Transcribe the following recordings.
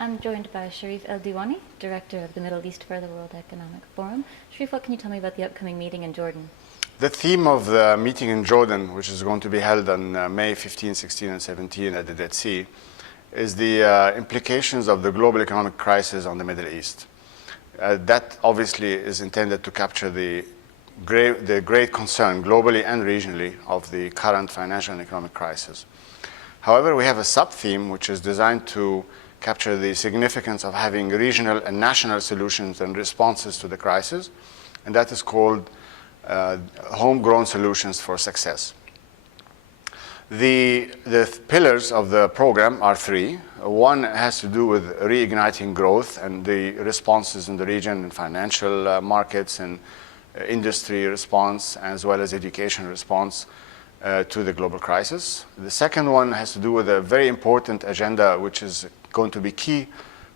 I'm joined by Sherif El Diwany, Director of the Middle East for the World Economic Forum. Sherif, what can you tell me about the upcoming meeting in Jordan? The theme of the meeting in Jordan, which is going to be held on May 15, 16, and 17 at the Dead Sea, is the implications of the global economic crisis on the Middle East. That obviously is intended to capture the great concern globally and regionally of the current financial and economic crisis. However, we have a sub-theme which is designed to capture the significance of having regional and national solutions and responses to the crisis, and that is called homegrown solutions for success. The pillars of the program are three. One has to do with reigniting growth and the responses in the region in financial markets and industry response, as well as education response to the global crisis. The second one has to do with a very important agenda which is going to be key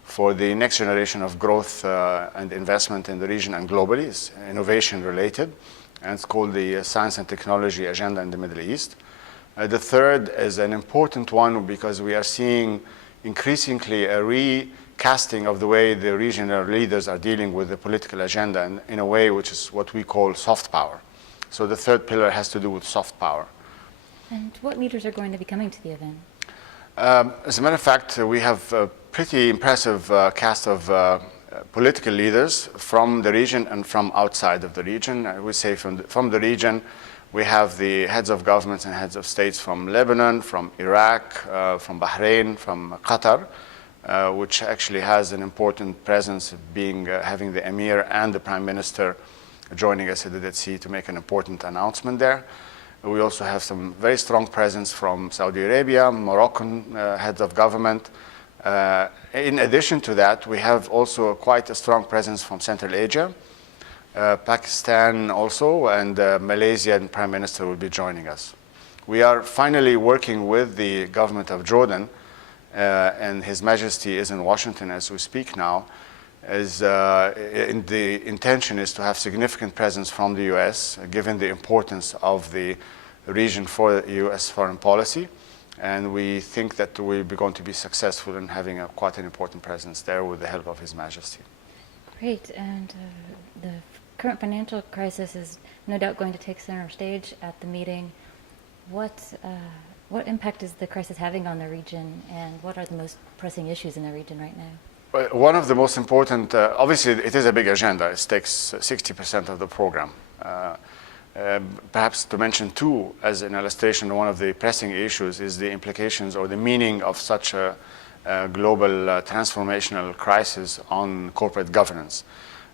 for the next generation of growth and investment in the region and globally. It's innovation related, and it's called the Science and Technology Agenda in the Middle East. The third is an important one because we are seeing increasingly a recasting of the way the regional leaders are dealing with the political agenda in a way which is what we call soft power. So the third pillar has to do with soft power. And what leaders are going to be coming to the event? As a matter of fact, we have a pretty impressive cast of political leaders from the region and from outside of the region. I would say from the region, we have the heads of governments and heads of states from Lebanon, from Iraq, from Bahrain, from Qatar, which actually has an important presence, having the Emir and the Prime Minister joining us at the Dead Sea to make an important announcement there. We also have some very strong presence from Saudi Arabia, Moroccan heads of government. In addition to that, we have also quite a strong presence from Central Asia, Pakistan also, and Malaysian Prime Minister will be joining us. We are finally working with the government of Jordan, and His Majesty is in Washington as we speak now. The intention is to have significant presence from the U.S., given the importance of the region for U.S. foreign policy. And we think that we're going to be successful in having quite an important presence there with the help of His Majesty. Great, and the current financial crisis is no doubt going to take center stage at the meeting. What impact is the crisis having on the region, and what are the most pressing issues in the region right now? One of the most important, obviously it is a big agenda. It takes 60% of the program. Perhaps to mention two as an illustration, one of the pressing issues is the implications or the meaning of such a global transformational crisis on corporate governance.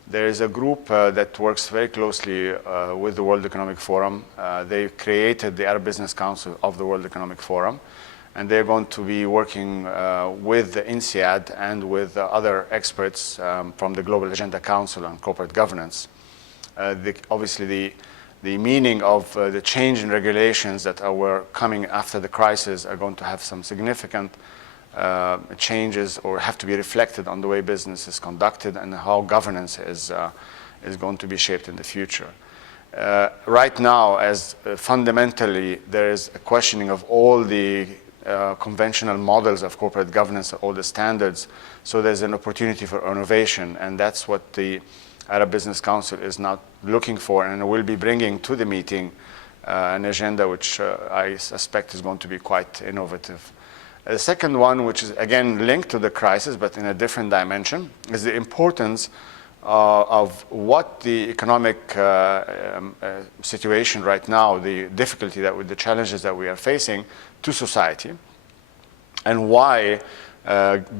There is a group that works very closely with the World Economic Forum. They created the Arab Business Council of the World Economic Forum, and they're going to be working with the INSEAD and with other experts from the Global Agenda Council on Corporate Governance. Obviously, the meaning of the change in regulations that were coming after the crisis are going to have some significant changes or have to be reflected on the way business is conducted and how governance is going to be shaped in the future. Right now, as fundamentally there is a questioning of all the conventional models of corporate governance, all the standards, so there's an opportunity for innovation, and that's what the Arab Business Council is now looking for, and will be bringing to the meeting an agenda which I suspect is going to be quite innovative. The second one, which is again linked to the crisis but in a different dimension, is the importance of what the economic situation right now, the difficulty that with the challenges that we are facing to society, and why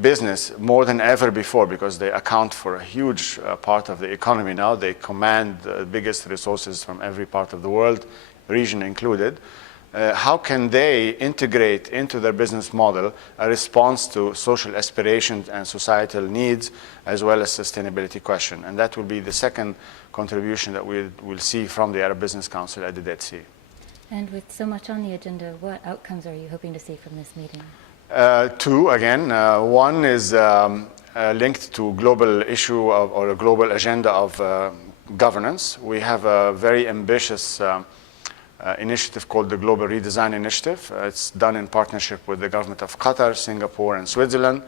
business more than ever before, because they account for a huge part of the economy now. They command the biggest resources from every part of the world, region included. How can they integrate into their business model a response to social aspirations and societal needs, as well as sustainability question? And that will be the second contribution that we will see from the Arab Business Council at the Dead Sea. And with so much on the agenda, what outcomes are you hoping to see from this meeting? Two, again. One is linked to global issue or a global agenda of governance. We have a very ambitious initiative called the Global Redesign Initiative. It's done in partnership with the government of Qatar, Singapore, and Switzerland.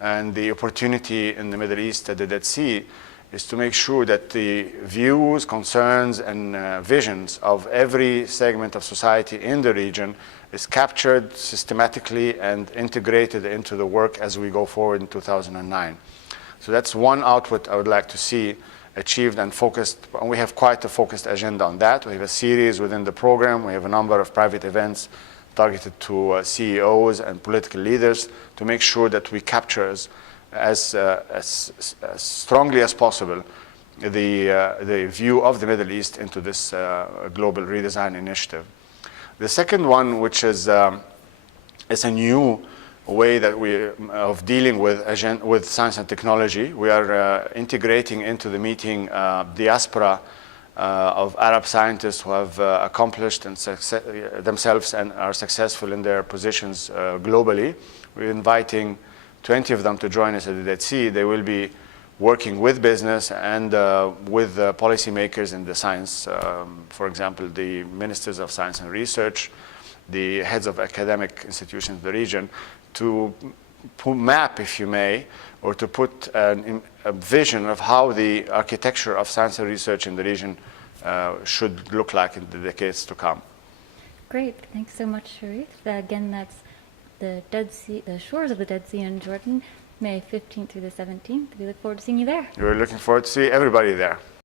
and the opportunity in the Middle East at the Dead Sea is to make sure that the views, concerns, and visions of every segment of society in the region is captured systematically and integrated into the work as we go forward in 2009. So that's one output I would like to see achieved and focused. And we have quite a focused agenda on that. We have a series within the program. We have a number of private events targeted to CEOs and political leaders to make sure that we capture as strongly as possible the view of the Middle East into this global redesign initiative. The second one, which is a new way that of dealing with science and technology, we are integrating into the meeting diaspora of Arab scientists who have accomplished themselves and are successful in their positions globally. We're inviting 20 of them to join us at the Dead Sea. They will be working with business and with policymakers in the science, for example, the ministers of science and research, the heads of academic institutions in the region, to map, if you may, or to put a vision of how the architecture of science and research in the region should look like in the decades to come. Great, thanks so much, Sherif. Again, that's the Dead Sea, the shores of the Dead Sea in Jordan, May 15th through the 17th. We look forward to seeing you there. We're looking forward to see everybody there.